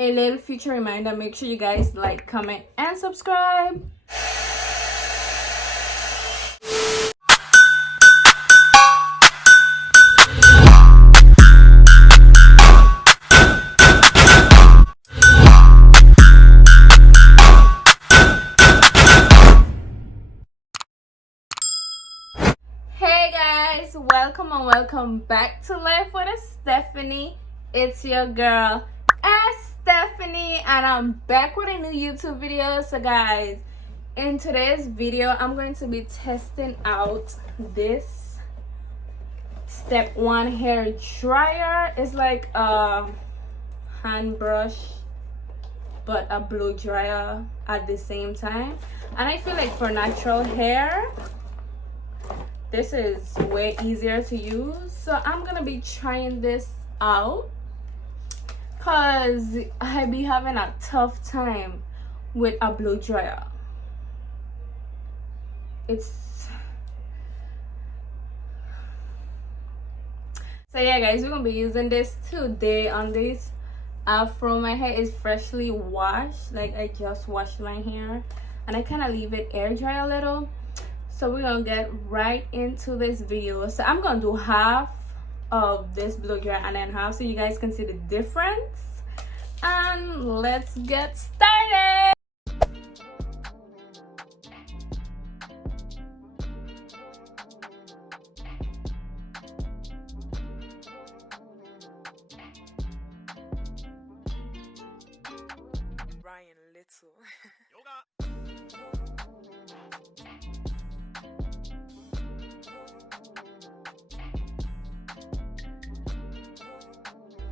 a little future reminder, make sure you guys like, comment, and subscribe. Hey guys, welcome and welcome back to Life with Stephanie. It's your girl Stephanie, and I'm back with a new YouTube video. So guys, in today's video I'm going to be testing out this step 1 hair dryer. It's like a hand brush but a blow dryer at the same time, and I feel like for natural hair this is way easier to use. So I'm gonna be trying this out because I be having a tough time with a blow dryer. So yeah guys, we're gonna be using this today on this afro. My hair is freshly washed, like I just washed my hair and I kind of leave it air dry a little. So we're gonna get right into this video. So I'm gonna do half of this blow dryer and then half so you guys can see the difference, and let's get started.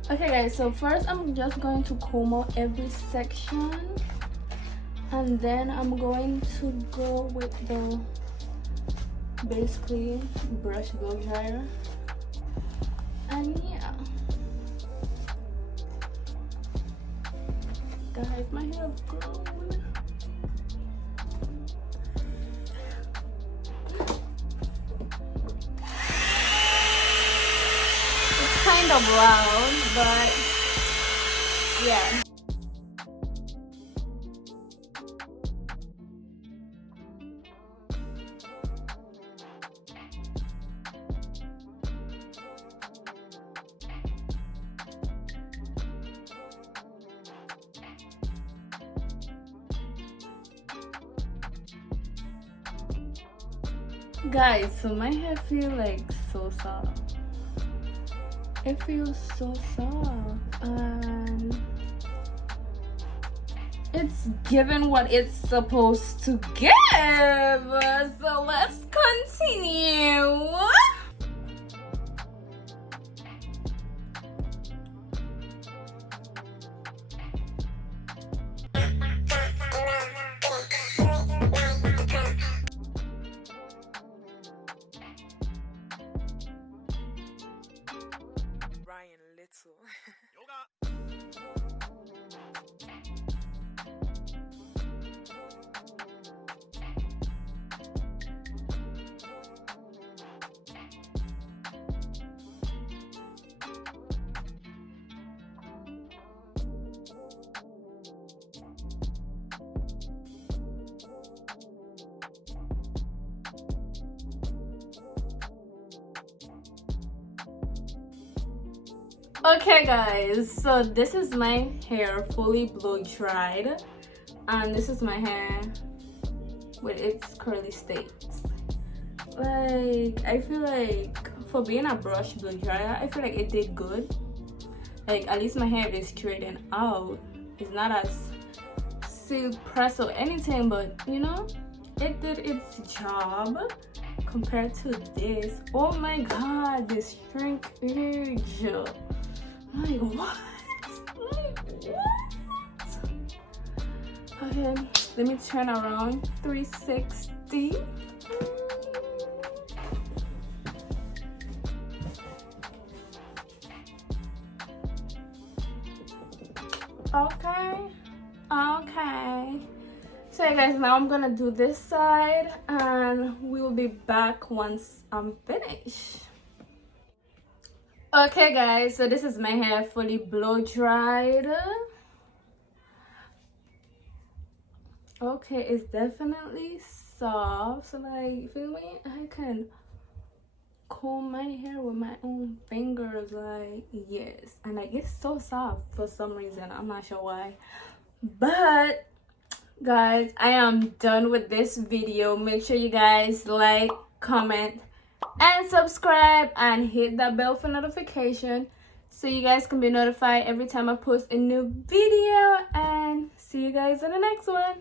Okay guys, so first I'm just going to comb out every section, and then I'm going to go with the basically brush blow dryer. And yeah guys, my hair grown. Kind of loud, but yeah. Guys, so my hair feels like so soft. It feels so soft and it's giving what it's supposed to give. So let's continue. Okay guys, so this is my hair fully blow dried, and this is my hair with its curly states. Like, I feel like for being a brush blow dryer, I feel like it did good. Like, at least my hair is straightened out. It's not as silk press or anything, but you know, it did its job compared to this. Oh my god, this shrinkage. Like what? Like what? Okay, let me turn around 360. Okay. So yeah guys, now I'm gonna do this side and we will be back once I'm finished. Okay guys, so this is my hair fully blow dried. Okay, it's definitely soft. So like, feel me? I can comb my hair with my own fingers. Like, yes. And like, it's so soft for some reason. I'm not sure why. But guys, I am done with this video. Make sure you guys like, comment, and subscribe, and hit that bell for notification so you guys can be notified every time I post a new video. And see you guys in the next one.